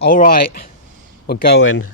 Alright, we're going.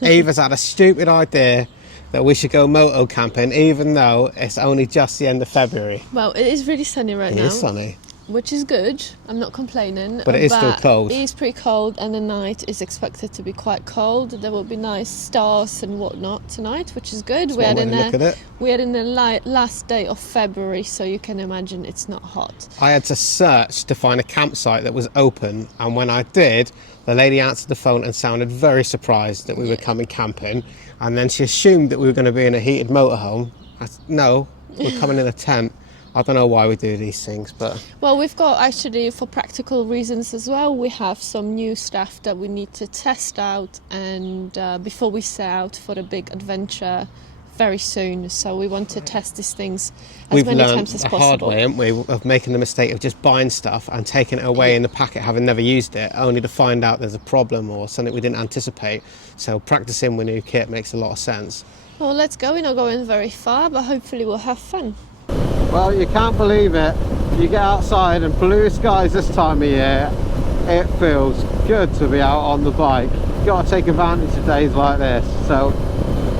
Eva's had a stupid idea that we should go moto camping even though it's only just the end of February. Well, it is really sunny right now. It is sunny. Which is good. I'm not complaining. But it is still cold. It is pretty cold, and the night is expected to be quite cold. There will be nice stars and whatnot tonight, which is good. We are in the last day of February, so you can imagine it's not hot. I had to search to find a campsite that was open, and when I did, the lady answered the phone and sounded very surprised that we were coming camping, and then she assumed that we were going to be in a heated motorhome. I said, no, we're coming in a tent. I don't know why we do these things, but... Well, we've got, actually, for practical reasons as well, we have some new stuff that we need to test out and before we set out for a big adventure very soon. So we want to test these things as many times as possible. We've learned the hard way, haven't we, of making the mistake of just buying stuff and taking it away in the packet, having never used it, only to find out there's a problem or something we didn't anticipate. So practicing with new kit makes a lot of sense. Well, let's go. We're not going very far, but hopefully we'll have fun. Well, you can't believe it. You get outside and blue skies this time of year, it feels good to be out on the bike. You've got to take advantage of days like this. So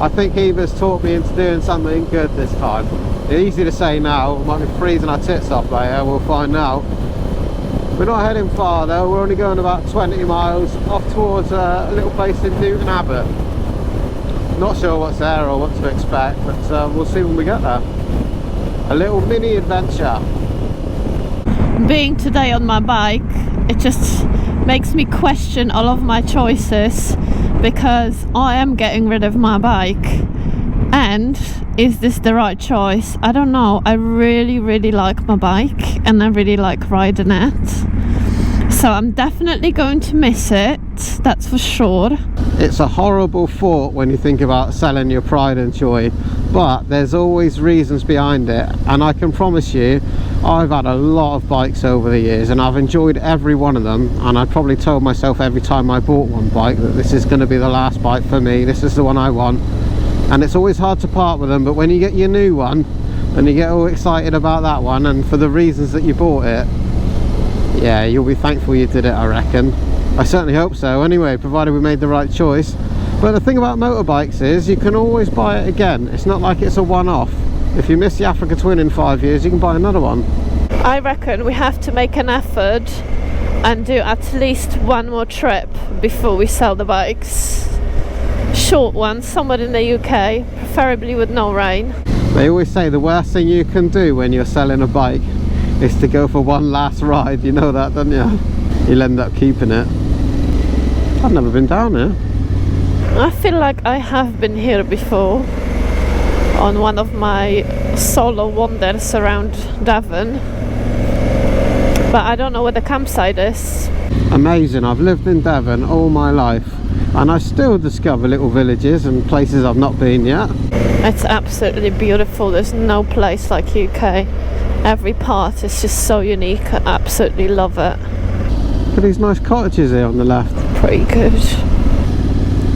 I think Eva's taught me into doing something good this time. It's easy to say now, we might be freezing our tits off later, we'll find out. We're not heading far though, we're only going about 20 miles off towards a little place in Newton Abbot. Not sure what's there or what to expect, but we'll see when we get there. A little mini adventure. Being today on my bike, it just makes me question all of my choices because I am getting rid of my bike. And is this the right choice? I don't know. I really like my bike and I really like riding it. So I'm definitely going to miss it, that's for sure. It's a horrible thought when you think about selling your pride and joy, but there's always reasons behind it, and I can promise you I've had a lot of bikes over the years and I've enjoyed every one of them, and I probably told myself every time I bought one bike that this is going to be the last bike for me, this is the one I want. And it's always hard to part with them, but when you get your new one and you get all excited about that one and for the reasons that you bought it, yeah, you'll be thankful you did it, I reckon. I certainly hope so anyway, provided we made the right choice. But the thing about motorbikes is you can always buy it again. It's not like it's a one-off. If you miss the Africa Twin in 5 years, you can buy another one. I reckon we have to make an effort and do at least one more trip before we sell the bikes. Short one, somewhere in the UK, preferably with no rain. They always say the worst thing you can do when you're selling a bike is to go for one last ride. You know that, don't you? You'll end up keeping it. I've never been down here. I feel like I have been here before on one of my solo wanders around Devon, but I don't know where the campsite is. Amazing. I've lived in Devon all my life and I still discover little villages and places I've not been yet. It's absolutely beautiful. There's no place like UK. Every part is just so unique. I absolutely love it. Look at these nice cottages here on the left. Pretty good.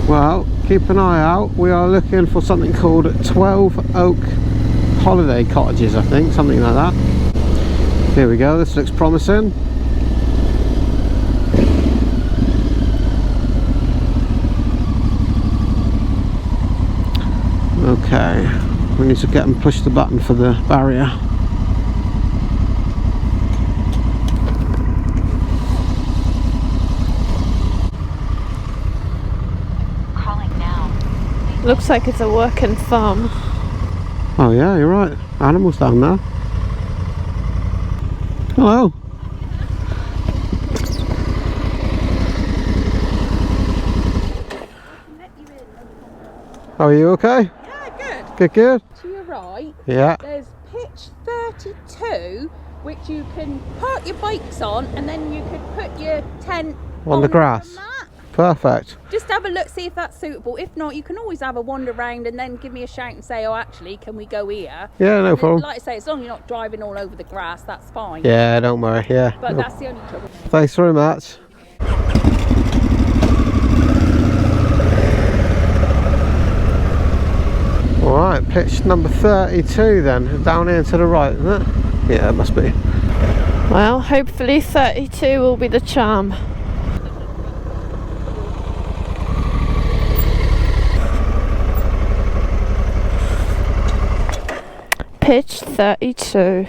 Well, keep an eye out. We are looking for something called 12 Oak Holiday Cottages, I think, something like that. Here we go, this looks promising. Okay, we need to get and push the button for the barrier. Looks like it's a working farm. Oh yeah, you're right. Animals down there. Hello. Are you okay? Yeah, good. Good. To your right, Yeah. there's pitch 32, which you can park your bikes on, and then you could put your tent On the grass. that. Perfect. Just have a look, see if that's suitable. If not, you can always have a wander around and then give me a shout and say, oh, actually, can we go here? Yeah, no problem. Like I say, as long as you're not driving all over the grass, that's fine. Yeah, don't worry. Yeah. But that's the only trouble. Thanks very much. Alright, pitch number 32 then, down here to the right, isn't it? Yeah, it must be. Well, hopefully 32 will be the charm. Pitch 32.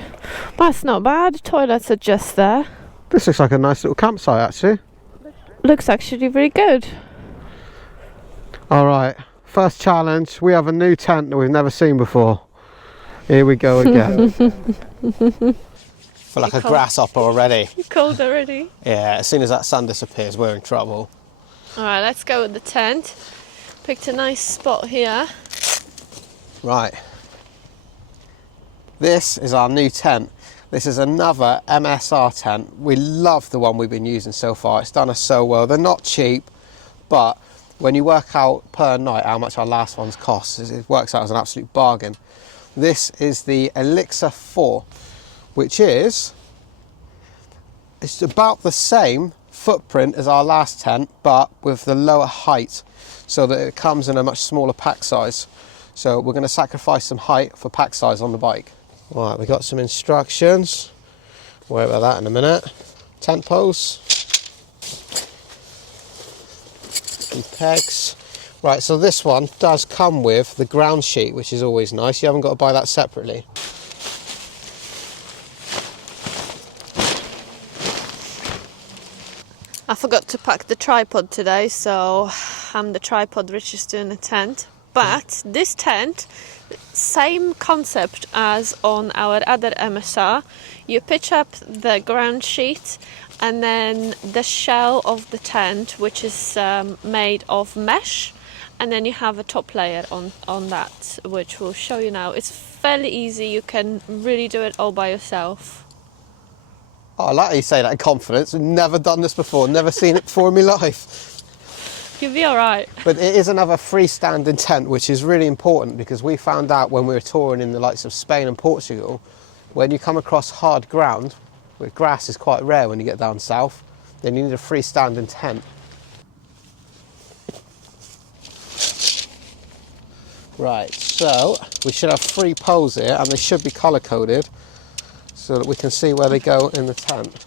That's not bad. Toilets are just there. This looks like a nice little campsite actually. Looks actually really good. Alright, first challenge. We have a new tent that we've never seen before. Here we go again. Feel like a grasshopper already. You cold already? Yeah, as soon as that sun disappears, we're in trouble. Alright, let's go with the tent. Picked a nice spot here. Right. This is our new tent. This is another MSR tent. We love the one we've been using so far. It's done us so well. They're not cheap, but when you work out per night how much our last ones cost, it works out as an absolute bargain. This is the Elixir 4, which is, it's about the same footprint as our last tent, but with the lower height, so that it comes in a much smaller pack size. So we're going to sacrifice some height for pack size on the bike. Right, we got some instructions. Worry about that in a minute. Tent poles. Pegs. Right, so this one does come with the ground sheet, which is always nice. You haven't got to buy that separately. I forgot to pack the tripod today, so I'm the tripod, Rich is doing the tent. But this tent, same concept as on our other MSR. You pitch up the ground sheet and then the shell of the tent, which is made of mesh, and then you have a top layer on that, which we'll show you now. It's fairly easy. You can really do it all by yourself. Oh, I like how you say that in confidence. I've never done this before, never seen it before in my life. You'll be all right. But it is another freestanding tent, which is really important, because we found out when we were touring in the likes of Spain and Portugal, when you come across hard ground, where grass is quite rare when you get down south, then you need a freestanding tent. Right, so we should have 3 poles here, and they should be colour coded so that we can see where they go in the tent.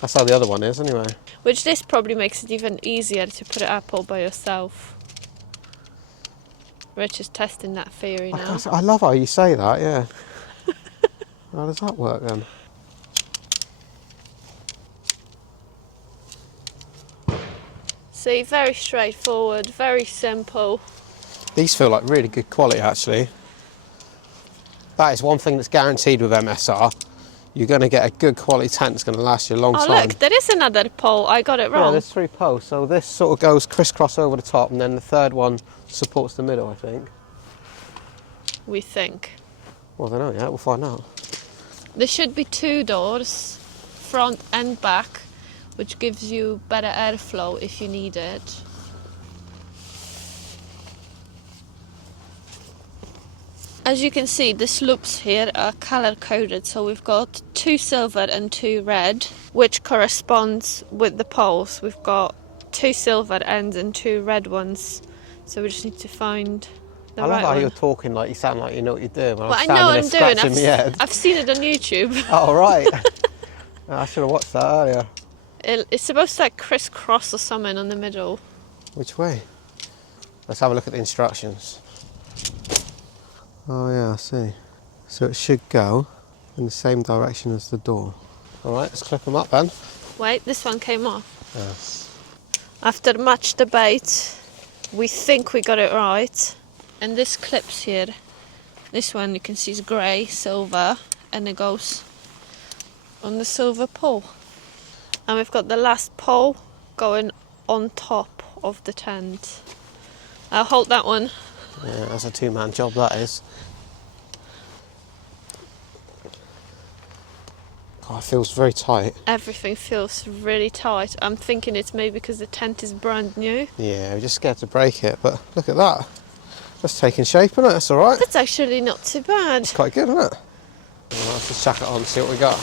That's how the other one is anyway. Which this probably makes it even easier to put it up all by yourself. Rich is testing that theory now. I love how you say that, yeah. How does that work then? See, very straightforward, very simple. These feel like really good quality actually. That is one thing that's guaranteed with MSR. You're going to get a good quality tent that's going to last you a long time. Oh look, there is another pole. I got it wrong. Yeah, there's 3 poles. So this sort of goes crisscross over the top, and then the third one supports the middle, I think. We think. Well, I don't know yet. We'll find out. There should be 2 doors, front and back, which gives you better airflow if you need it. As you can see, the sloops here are color coded, so we've got 2 silver and 2 red, which corresponds with the poles. We've got 2 silver ends and 2 red ones, so we just need to find the right one. I love how you're talking like you sound like you know what you're doing. Well, I know what I'm doing. I've seen it on YouTube. Oh, right. I should have watched that earlier. It's supposed to like crisscross or something on the middle. Which way? Let's have a look at the instructions. Oh yeah, I see. So it should go in the same direction as the door. Alright, let's clip them up then. Wait, this one came off. Yes. After much debate, we think we got it right. And this clips here, this one you can see is grey, silver, and it goes on the silver pole. And we've got the last pole going on top of the tent. I'll hold that one. Yeah, that's a 2-man job, that is. Oh, it feels very tight. Everything feels really tight. I'm thinking it's maybe because the tent is brand new. Yeah, we're just scared to break it, but look at that. That's taking shape, isn't it? That's alright. That's actually not too bad. It's quite good, isn't it? Well, let's just chuck it on and see what we got.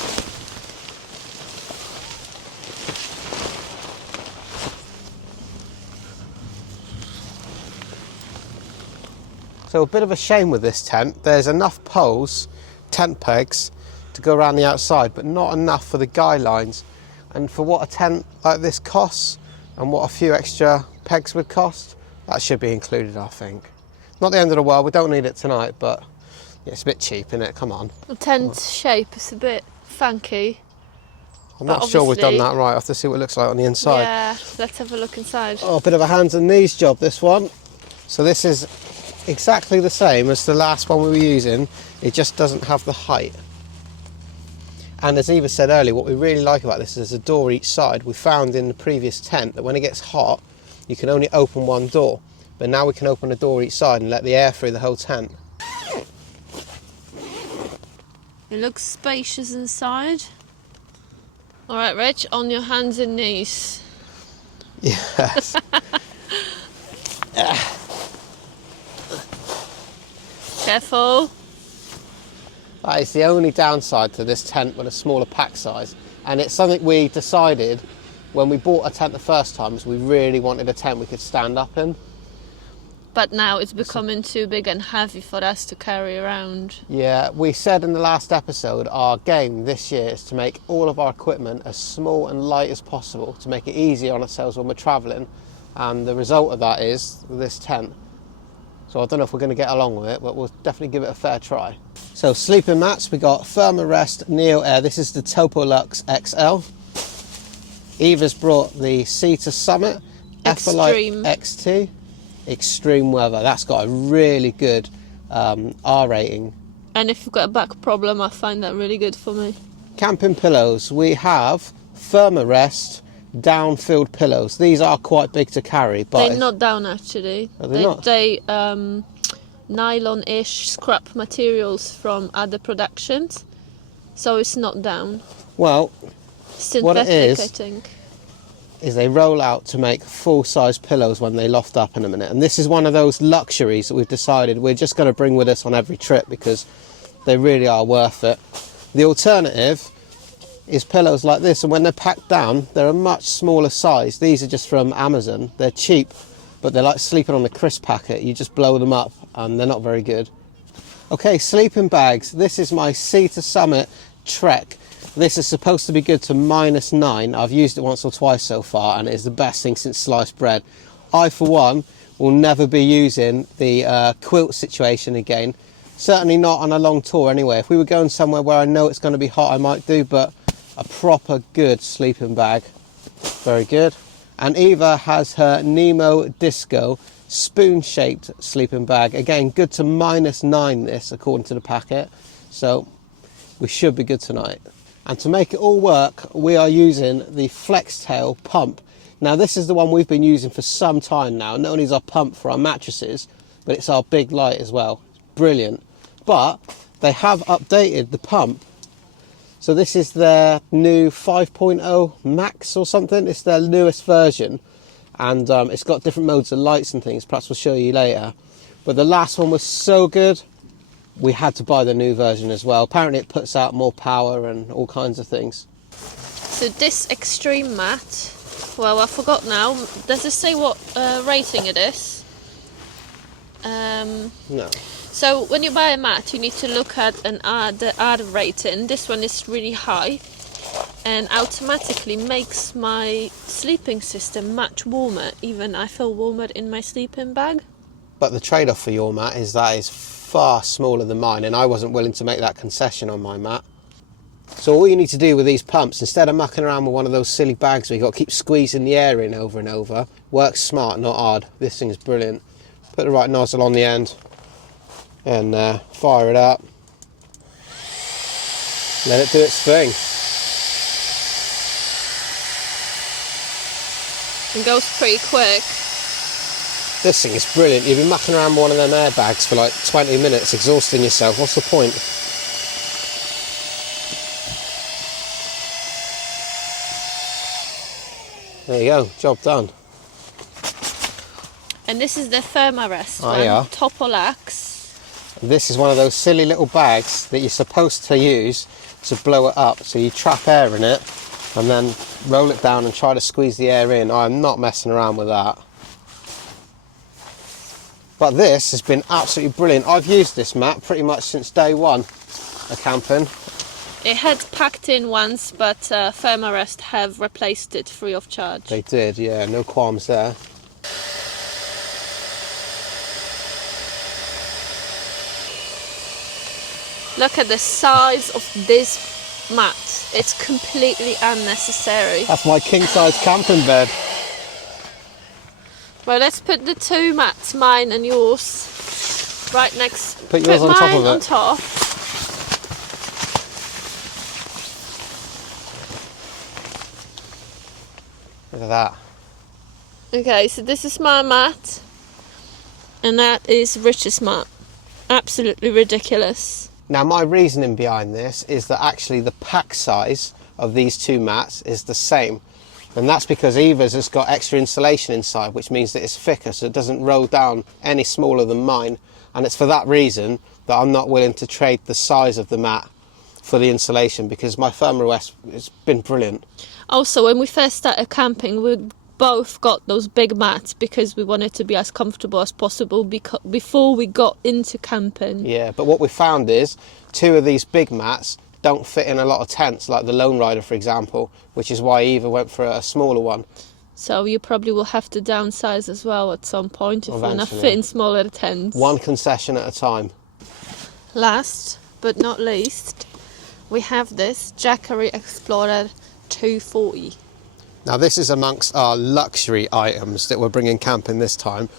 So a bit of a shame with this tent. There's enough poles, tent pegs, to go around the outside, but not enough for the guy lines. And for what a tent like this costs, and what a few extra pegs would cost, that should be included, I think. Not the end of the world, we don't need it tonight, but Yeah, it's a bit cheap, isn't it? Come on. The tent shape is a bit funky. I'm But not sure we've done obviously- that right. I have to see what it looks like on the inside. Yeah, let's have a look inside. Oh, a bit of a hands and knees job, this one. So this is exactly the same as the last one we were using. It just doesn't have the height. And as Eva said earlier, what we really like about this is there's a door each side. We found in the previous tent that when it gets hot, you can only open one door. But now we can open a door each side and let the air through the whole tent. It looks spacious inside. All right, Rich, on your hands and knees. Yes. Careful. That is the only downside to this tent with a smaller pack size. And it's something we decided when we bought a tent the first time, is we really wanted a tent we could stand up in. But now it's becoming too big and heavy for us to carry around. Yeah, we said in the last episode our game this year is to make all of our equipment as small and light as possible to make it easier on ourselves when we're travelling, and the result of that is this tent. So I don't know if we're going to get along with it, but we'll definitely give it a fair try. So sleeping mats, we got Thermarest Neo Air. This is the Topolux XL. Eva's brought the Cedar Summit Extreme. XT. Extreme weather. That's got a really good R rating. And if you've got a back problem, I find that really good for me. Camping pillows. We have Thermarest down-filled pillows. These are quite big to carry, but They're not down actually. Are they not? They nylon-ish scrap materials from other productions, so it's not down. well, Synthetic, What it is- I think. is they roll out to make full-size pillows when they loft up in a minute. And this is one of those luxuries that we've decided we're just going to bring with us on every trip because they really are worth it. The alternative is pillows like this, and when they're packed down, they're a much smaller size. These are just from Amazon. They're cheap, but they're like sleeping on a crisp packet. You just blow them up and they're not very good. Okay, sleeping bags. This is my Cedar Summit Trek. This is supposed to be good to -9. I've used it once or twice so far, and it is the best thing since sliced bread. I, for one, will never be using the quilt situation again. Certainly not on a long tour anyway. If we were going somewhere where I know it's going to be hot, I might do, but a proper good sleeping bag. Very good. And Eva has her Nemo Disco spoon-shaped sleeping bag. Again, good to -9 this, according to the packet. So we should be good tonight. And to make it all work, we are using the Flextail pump. Now this is the one we've been using for some time now. Not only is our pump for our mattresses, but it's our big light as well. Brilliant. But they have updated the pump. So this is their new 5.0 Max or something. It's their newest version. And it's got different modes of lights and things. Perhaps we'll show you later. But the last one was so good, we had to buy the new version as well. Apparently it puts out more power and all kinds of things. So this extreme mat, well, I forgot now. Does it say what rating it is? No. So when you buy a mat, you need to look at the R rating. This one is really high, and automatically makes my sleeping system much warmer. Even I feel warmer in my sleeping bag. But the trade-off for your mat is that is far smaller than mine, and I wasn't willing to make that concession on my mat. So all you need to do with these pumps, instead of mucking around with one of those silly bags where you've got to keep squeezing the air in over and over, work smart, not hard. This thing is brilliant. Put the right nozzle on the end and fire it up. Let it do its thing. It goes pretty quick. This thing is brilliant. You've been mucking around with one of them airbags for like 20 minutes, exhausting yourself. What's the point? There you go, job done. And this is the Thermarest Oh, one, yeah. Topolax. This is one of those silly little bags that you're supposed to use to blow it up. So you trap air in it and then roll it down and try to squeeze the air in. I'm not messing around with that. But this has been absolutely brilliant. I've used this mat pretty much since day one of camping. It had packed in once, but Thermarest have replaced it free of charge. They did, yeah, no qualms there. Look at the size of this mat. It's completely unnecessary. That's my king-size camping bed. Well, let's put the 2 mats, mine and yours, right next. Put yours on top mine of it. on top. Look at that. Okay, so this is my mat, and that is Rich's mat. Absolutely ridiculous. Now, my reasoning behind this is that actually the pack size of these 2 mats is the same. And that's because Eva's has got extra insulation inside, which means that it's thicker, so it doesn't roll down any smaller than mine. And it's for that reason that I'm not willing to trade the size of the mat for the insulation, because my thermal rest has been brilliant. Also, when we first started camping, we both got those big mats because we wanted to be as comfortable as possible before we got into camping. Yeah, but what we found is 2 of these big mats don't fit in a lot of tents, like the Lone Rider, for example, which is why Eva went for a smaller one. So you probably will have to downsize as well at some point if we're going to fit in smaller tents. One concession at a time. Last but not least, we have this Jackery Explorer 240. Now, this is amongst our luxury items that we're bringing camping this time,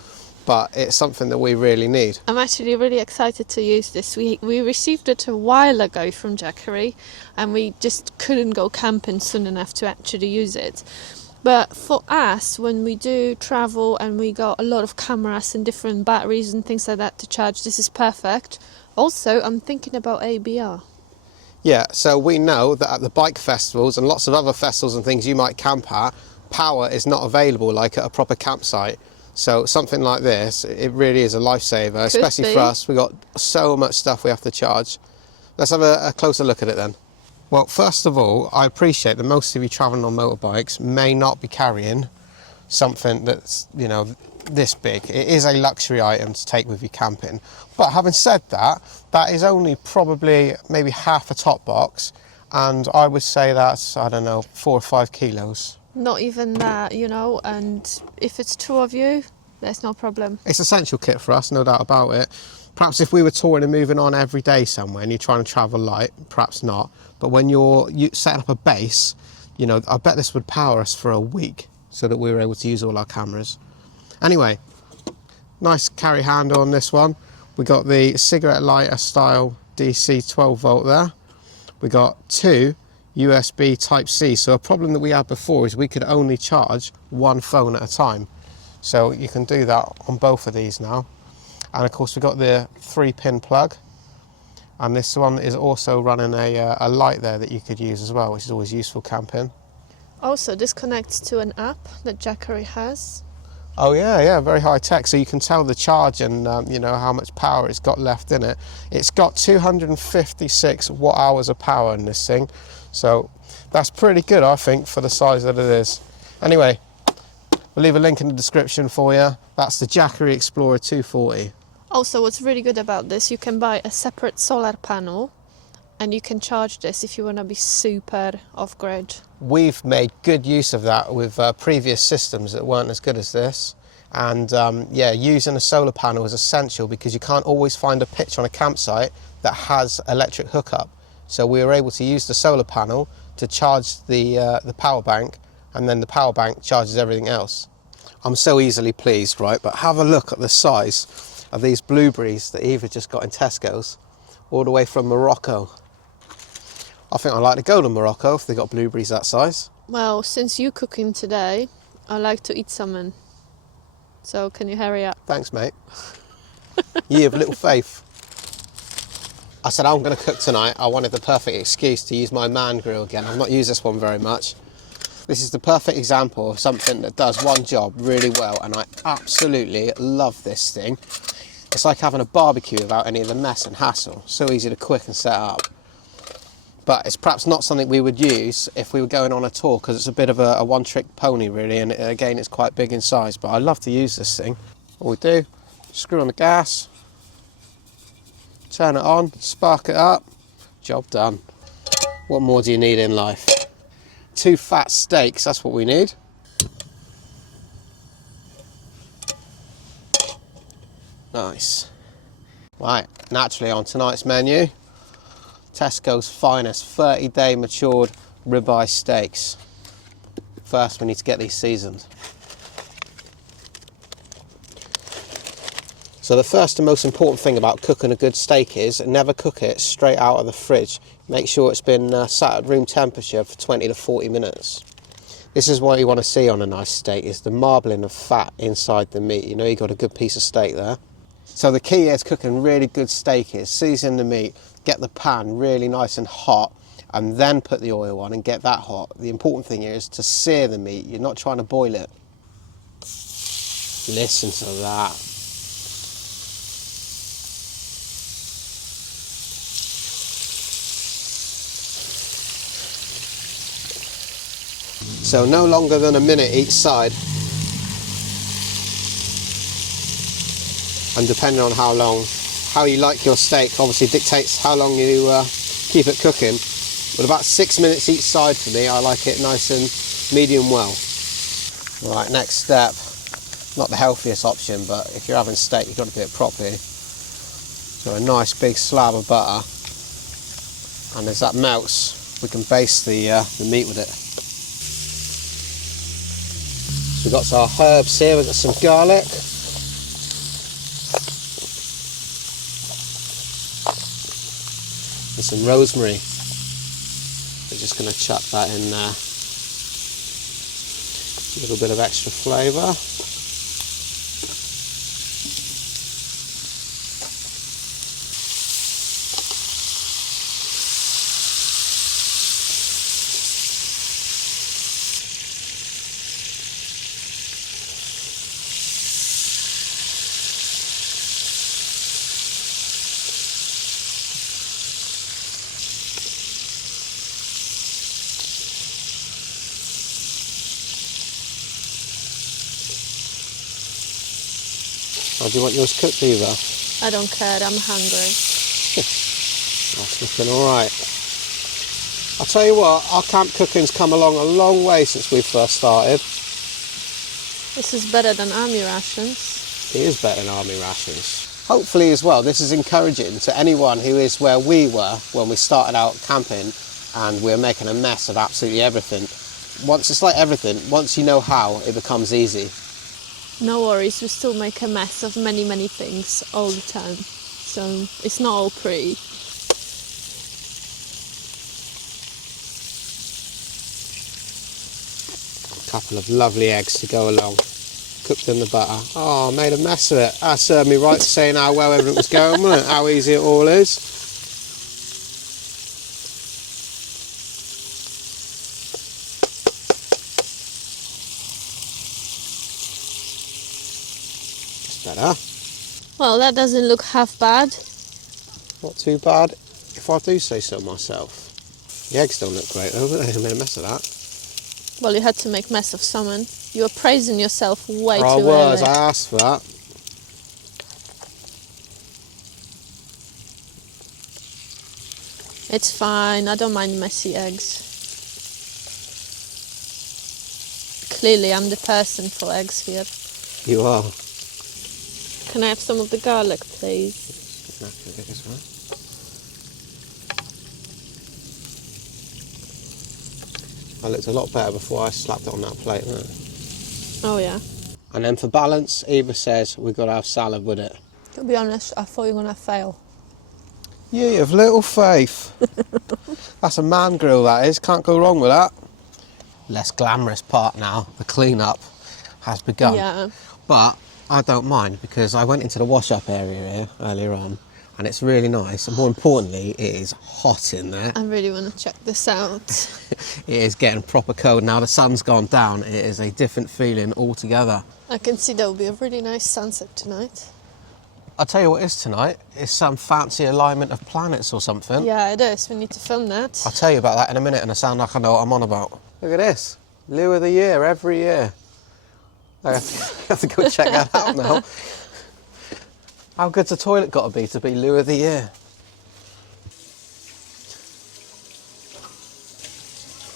but it's something that we really need. I'm actually really excited to use this. We received it a while ago from Jackery, and we just couldn't go camping soon enough to actually use it. But for us, when we do travel and we got a lot of cameras and different batteries and things like that to charge, this is perfect. Also, I'm thinking about ABR. Yeah, so we know that at the bike festivals and lots of other festivals and things you might camp at, power is not available like at a proper campsite. So something like this, it really is a lifesaver, especially for us. We've got so much stuff we have to charge. Let's have a closer look at it then. Well, first of all, I appreciate that most of you travelling on motorbikes may not be carrying something that's, you know, this big. It is a luxury item to take with you camping. But having said that, that is only probably maybe half a top box, and I would say that's, I don't know, 4 or 5 kilos. Not even that, you know, and if it's 2 of you, there's no problem. It's essential kit for us, no doubt about it. Perhaps if we were touring and moving on every day somewhere and you're trying to travel light, perhaps not. But when you're setting up a base, you know, I bet this would power us for a week so that we were able to use all our cameras. Anyway, nice carry handle on this one. We got the cigarette lighter style DC 12 volt there. We got 2 USB Type-C. So a problem that we had before is we could only charge 1 phone at a time. So you can do that on both of these now. And of course we've got the 3-pin plug. And this one is also running a light there that you could use as well, which is always useful camping. Also, this connects to an app that Jackery has. Oh yeah, very high tech. So you can tell the charge and you know how much power it's got left in it. It's got 256 watt hours of power in this thing. So that's pretty good, I think, for the size that it is. Anyway, we'll leave a link in the description for you. That's the Jackery Explorer 240. Also, what's really good about this, you can buy a separate solar panel and you can charge this if you want to be super off-grid. We've made good use of that with previous systems that weren't as good as this. And yeah, using a solar panel is essential because you can't always find a pitch on a campsite that has electric hookup. So we were able to use the solar panel to charge the power bank, and then the power bank charges everything else. I'm so easily pleased, right? But have a look at the size of these blueberries that Eva just got in Tesco's, all the way from Morocco. I think I'd like to go to Morocco if they got blueberries that size. Well, since you're cooking today, I like to eat some. So can you hurry up? Thanks, mate. You have little faith. I said I'm going to cook tonight. I wanted the perfect excuse to use my man grill again. I've not used this one very much. This is the perfect example of something that does one job really well, and I absolutely love this thing. It's like having a barbecue without any of the mess and hassle. So easy to cook and set up. But it's perhaps not something we would use if we were going on a tour, because it's a bit of a one-trick pony really, and again it's quite big in size, but I love to use this thing. All we do, screw on the gas, turn it on, spark it up, job done. What more do you need in life? 2 fat steaks, that's what we need. Nice. Right, naturally on tonight's menu, Tesco's finest 30-day matured ribeye steaks. First, we need to get these seasoned. So the first and most important thing about cooking a good steak is never cook it straight out of the fridge. Make sure it's been sat at room temperature for 20 to 40 minutes. This is what you want to see on a nice steak, is the marbling of fat inside the meat. You know, you got a good piece of steak there. So the key is cooking really good steak is season the meat, get the pan really nice and hot, and then put the oil on and get that hot. The important thing here is to sear the meat. You're not trying to boil it. Listen to that. So no longer than a minute each side. And depending on how you like your steak, obviously dictates how long you keep it cooking. But about 6 minutes each side for me, I like it nice and medium well. Right, next step, not the healthiest option, but if you're having steak, you've got to do it properly. So a nice big slab of butter, and as that melts, we can baste the meat with it. So we've got our herbs here, we've got some garlic. And some rosemary. We're just going to chuck that in there. A little bit of extra flavour. How do you want yours cooked, Eva? I don't care, I'm hungry. That's looking alright. I'll tell you what, our camp cooking's come along a long way since we first started. This is better than army rations. It is better than army rations. Hopefully as well, this is encouraging to anyone who is where we were when we started out camping and we're making a mess of absolutely everything. It's like everything, once you know how, it becomes easy. No worries, we still make a mess of many things all the time. So it's not all pretty. A couple of lovely eggs to go along. Cooked in the butter. Oh, I made a mess of it. That served me right for saying how well everything was going, wasn't it? How easy it all is. Better. Well, that doesn't look half bad. Not too bad, if I do say so myself. The eggs don't look great though, but I made a mess of that. Well, you had to make mess of someone. You were praising yourself way I too was, early. I asked for that. It's fine, I don't mind messy eggs. Clearly, I'm the person for eggs here. You are. Can I have some of the garlic, please? That looked a lot better before I slapped it on that plate. Didn't it? Oh yeah. And then for balance, Eva says we've got to have salad with it. To be honest, I thought you were going to fail. You have little faith. That's a man grill, that is. Can't go wrong with that. Less glamorous part now, the clean-up has begun. Yeah. But I don't mind because I went into the wash-up area here earlier on and it's really nice, and more importantly, it is hot in there. I really want to check this out. It is getting proper cold. Now the sun's gone down, it is a different feeling altogether. I can see there will be a really nice sunset tonight. I'll tell you what it is tonight. It's some fancy alignment of planets or something. Yeah, it is. We need to film that. I'll tell you about that in a minute and I sound like I know what I'm on about. Look at this. Loo of the year every year. I have to go check that out now. How good's the toilet got to be Loo of the year?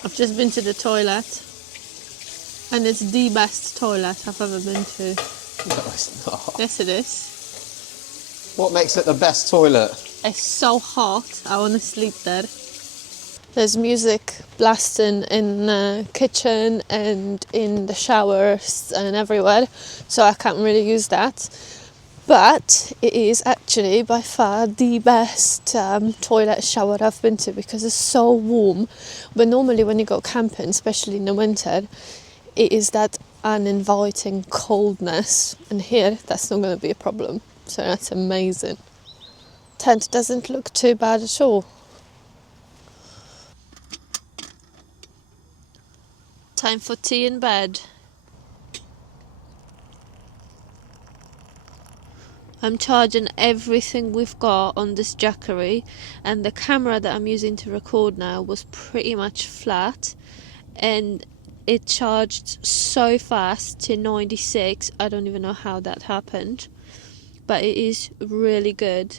I've just been to the toilet and it's the best toilet I've ever been to. No, it's not. Yes, it is. What makes it the best toilet? It's so hot, I want to sleep there. There's music blasting in the kitchen and in the showers and everywhere, so I can't really use that. But it is actually by far the best toilet shower I've been to because it's so warm. But normally when you go camping, especially in the winter, it is that uninviting coldness. And here, that's not going to be a problem. So that's amazing. Tent doesn't look too bad at all. Time for tea in bed. I'm charging everything we've got on this Jackery, and the camera that I'm using to record now was pretty much flat, and it charged so fast to 96. I don't even know how that happened, but it is really good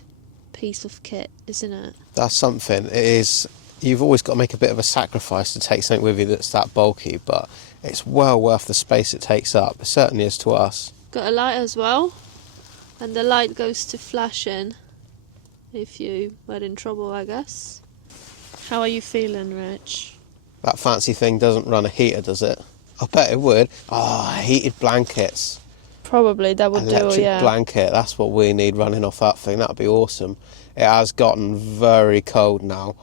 piece of kit, isn't it? That's something. It is. You've always got to make a bit of a sacrifice to take something with you that's that bulky, but it's well worth the space it takes up. It certainly is to us. Got a light as well, and the light goes to flashing if you were in trouble, I guess. How are you feeling, Rich? That fancy thing doesn't run a heater, does it? I bet it would. Oh, heated blankets. Probably, that would Electric do, yeah. blanket, that's what we need running off that thing. That would be awesome. It has gotten very cold now.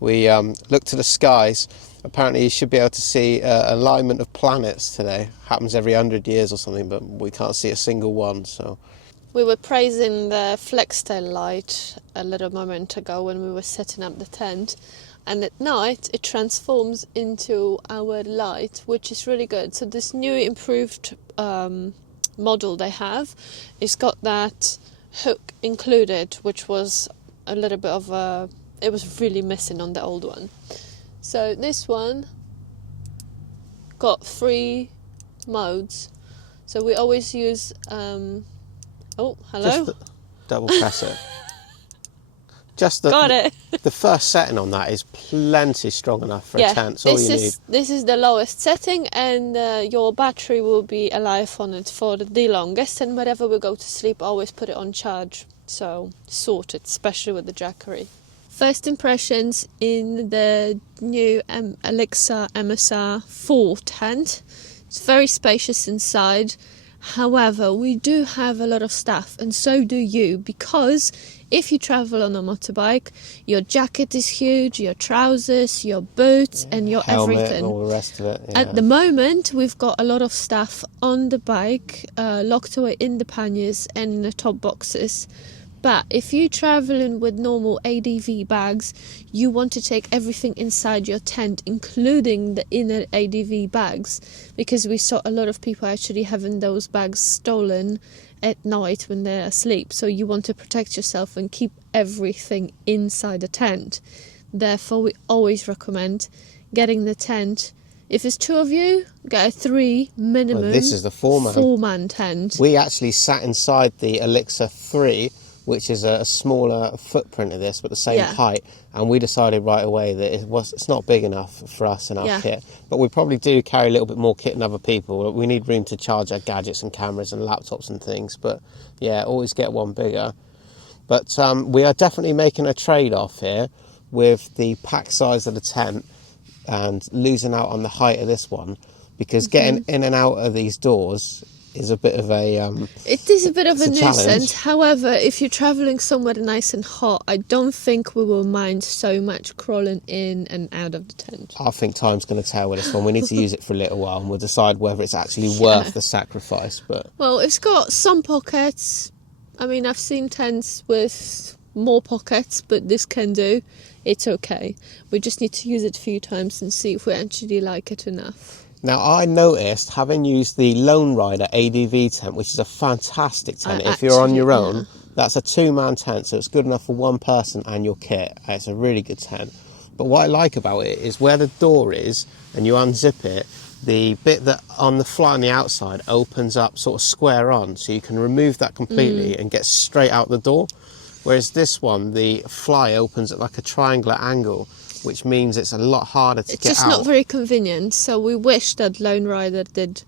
We look to the skies. Apparently you should be able to see alignment of planets today. Happens every 100 years or something, but we can't see a single one. So We were praising the Flextail light a little moment ago when we were setting up the tent, and at night it transforms into our light, which is really good. So this new improved model they have, it's got that hook included, which was a little bit of a, it was really missing on the old one. So this one got 3 modes. So we always use oh, hello. just double press it. Just Got it. The first setting on that is plenty strong enough for a tent. It's all you need. This is the lowest setting, and your battery will be alive on it for the longest. And whenever we go to sleep, always put it on charge. So sorted, especially with the Jackery. First impressions in the new Elixir MSR 4 tent. It's very spacious inside. However, we do have a lot of stuff, and so do you, because if you travel on a motorbike, your jacket is huge, your trousers, your boots, and your helmet everything. and all the rest of it. Yeah. At the moment, we've got a lot of stuff on the bike, locked away in the panniers and in the top boxes. But if you're traveling with normal ADV bags, you want to take everything inside your tent, including the inner ADV bags, because we saw a lot of people actually having those bags stolen at night when they're asleep. So you want to protect yourself and keep everything inside the tent. Therefore, we always recommend getting the tent. If it's 2 of you, get a 3 minimum. Well, this is the 4-man. 4-man tent. We actually sat inside the Elixir 3, which is a smaller footprint of this, but the same height, and we decided right away that it's not big enough for us and our kit. But we probably do carry a little bit more kit than other people. We need room to charge our gadgets and cameras and laptops and things, but yeah, always get one bigger. But we are definitely making a trade-off here with the pack size of the tent and losing out on the height of this one, because getting in and out of these doors is a bit of a it is a bit of a nuisance. challenge. However, if you're traveling somewhere nice and hot, I don't think we will mind so much crawling in and out of the tent. I think time's going to tell with this one. We need to use it for a little while, and we'll decide whether it's actually worth the sacrifice. But well, it's got some pockets. I mean, I've seen tents with more pockets, but this can do. It's okay. We just need to use it a few times and see if we actually like it enough. now, I noticed, having used the Lone Rider ADV tent, which is a fantastic tent. If you're on your own, that's a 2-man tent, so it's good enough for one person and your kit. It's a really good tent. But what I like about it is where the door is, and you unzip it, the bit that on the fly on the outside opens up sort of square on, so you can remove that completely and get straight out the door. Whereas this one, the fly opens at like a triangular angle, which means it's a lot harder to get out. It's just not very convenient, so we wish that Lone Rider did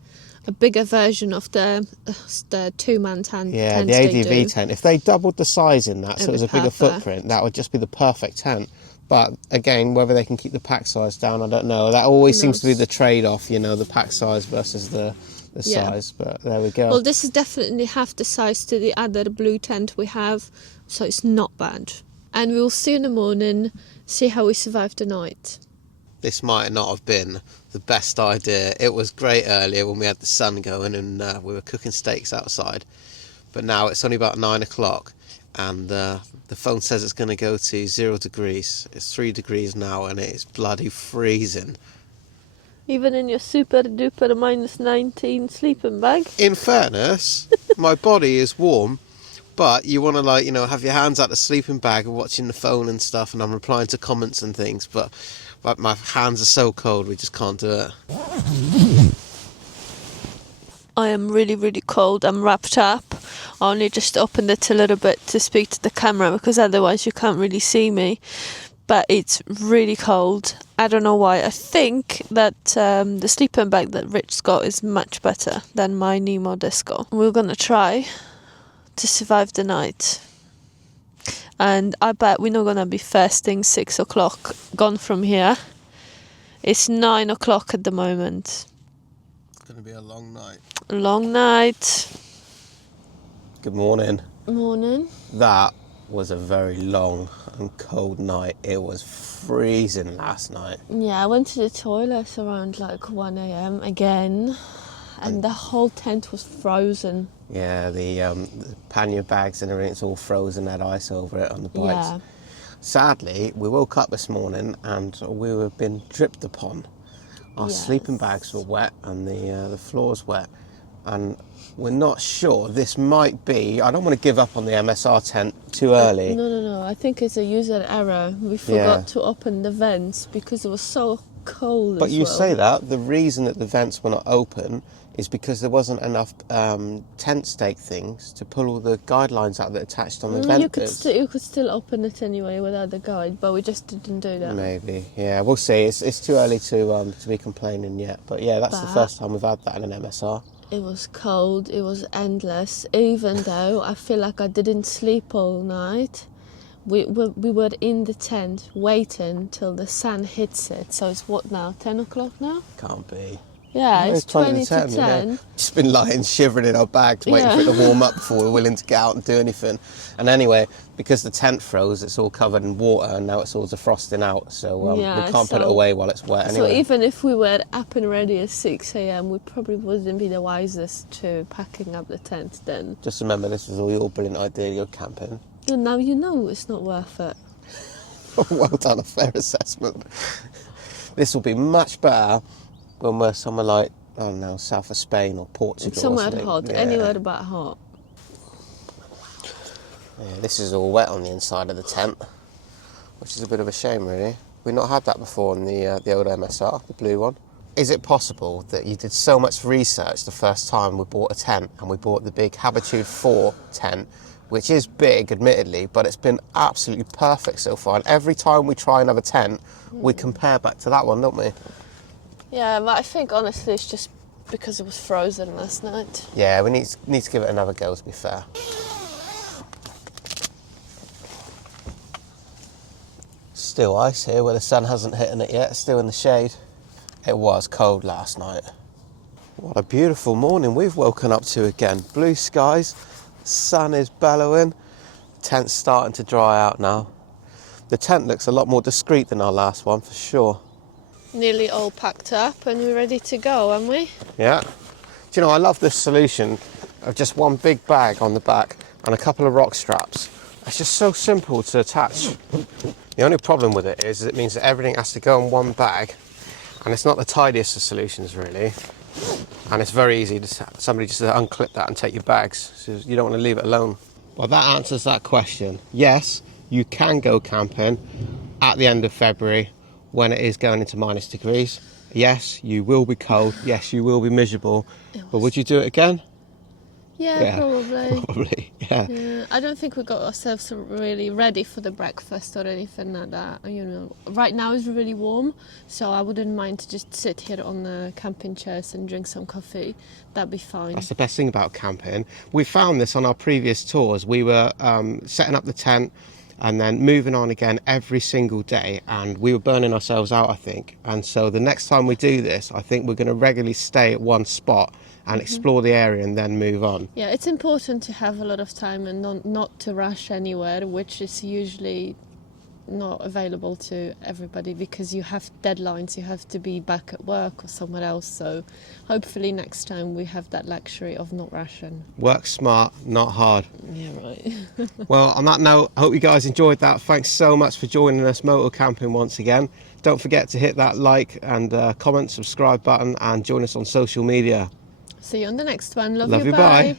a bigger version of the 2-man tent. Yeah, the tents they ADV do. tent. If they doubled the size in that, so it was a It'd be bigger perfect. footprint, that would just be the perfect tent. But again, whether they can keep the pack size down, I don't know. That always Who seems to be knows? the trade-off, you know, the pack size versus the Yeah. size. But there we go. Well, this is definitely half the size to the other blue tent we have, so it's not bad. And we'll see in the morning, see how we survive the night. This might not have been the best idea. It was great earlier when we had the sun going and we were cooking steaks outside. But now it's only about 9 o'clock and the phone says it's going to go to 0 degrees. It's 3 degrees now and it is bloody freezing. Even in your super duper -19 sleeping bag. In fairness, my body is warm, but you want to, like, you know, have your hands out the sleeping bag and watching the phone and stuff, and I'm replying to comments and things, but my hands are so cold we just can't do it. I am really, really cold. I'm wrapped up. I only just opened it a little bit to speak to the camera because otherwise you can't really see me. But it's really cold. I don't know why. I think that the sleeping bag that Rich got is much better than my Nemo Disco. We're gonna try to survive the night. And I bet we're not gonna be first thing 6 o'clock gone from here. It's 9 o'clock at the moment. It's going to be a long night. Long night. Good morning. Morning. That was a very long and cold night. It was freezing last night. Yeah, I went to the toilet around like 1 a.m. again, and the whole tent was frozen. Yeah, the pannier bags and everything's all frozen, had ice over it on the bikes. Yeah. Sadly, we woke up this morning and we were being dripped upon. Our Yes. sleeping bags were wet and the floor's wet. And we're not sure. This might be... I don't want to give up on the MSR tent too early. No. I think it's a user error. We forgot to open the vents because it was so cold. But as you well. say that, the reason that the vents were not open is because there wasn't enough tent stake things to pull all the guidelines out that attached on the vent. You could still open it anyway without the guide, but we just didn't do that. Maybe, yeah, we'll see. It's too early to be complaining yet. But yeah, that's the But- first time we've had that in an MSR. It was cold, it was endless, even though I feel like I didn't sleep all night. We were in the tent waiting till the sun hits it. So it's what now, 10 o'clock now? Can't be. Yeah, it's 20 to 10. You know. Just been lying shivering in our bags waiting for it to warm up before we're willing to get out and do anything. And anyway, because the tent froze, it's all covered in water and now it's all defrosting out, so we can't put it away while it's wet anyway. So even if we were up and ready at 6 a.m, we probably wouldn't be the wisest to packing up the tent then. Just remember, this is all your brilliant idea, you're camping. And now you know it's not worth it. Well done, a fair assessment. This will be much better when we're somewhere like, I don't know, south of Spain or Portugal. Somewhere or something. hot, Yeah. anywhere but hot. Yeah, this is all wet on the inside of the tent, which is a bit of a shame, really. We've not had that before in the old MSR, the blue one. Is it possible that you did so much research the first time we bought a tent, and we bought the big Habitude 4 tent, which is big, admittedly, but it's been absolutely perfect so far. And every time we try another tent, we compare back to that one, don't we? Yeah, but I think honestly it's just because it was frozen last night. Yeah, we need to give it another go, to be fair. Still ice here where the sun hasn't hit it yet, still in the shade. It was cold last night. What a beautiful morning we've woken up to again. Blue skies, sun is bellowing, tent's starting to dry out now. The tent looks a lot more discreet than our last one, for sure. Nearly all packed up and we're ready to go, aren't we? Yeah. Do you know, I love this solution of just one big bag on the back and a couple of rock straps. It's just so simple to attach. The only problem with it is it means that everything has to go in one bag, and it's not the tidiest of solutions, really. And it's very easy to somebody just to unclip that and take your bags, so you don't want to leave it alone. Well, that answers that question. Yes, you can go camping at the end of February when it is going into -degrees. Yes, you will be cold. Yes, you will be miserable. But would you do it again? Yeah, probably. Probably, yeah. Yeah, I don't think we got ourselves really ready for the breakfast or anything like that. You know, right now it's really warm, so I wouldn't mind to just sit here on the camping chairs and drink some coffee. That'd be fine. That's the best thing about camping. We found this on our previous tours. We were setting up the tent and then moving on again every single day, and we were burning ourselves out, I think. And so the next time we do this, I think we're going to regularly stay at one spot and explore the area and then move on. Yeah, it's important to have a lot of time and not to rush anywhere, which is usually not available to everybody because you have deadlines, you have to be back at work or somewhere else. So hopefully next time we have that luxury of not rushing. Work smart, not hard. Yeah, right. Well, on that note, I hope you guys enjoyed that. Thanks so much for joining us moto camping once again. Don't forget to hit that like and comment, subscribe button, and join us on social media. See you on the next one. Love you, bye.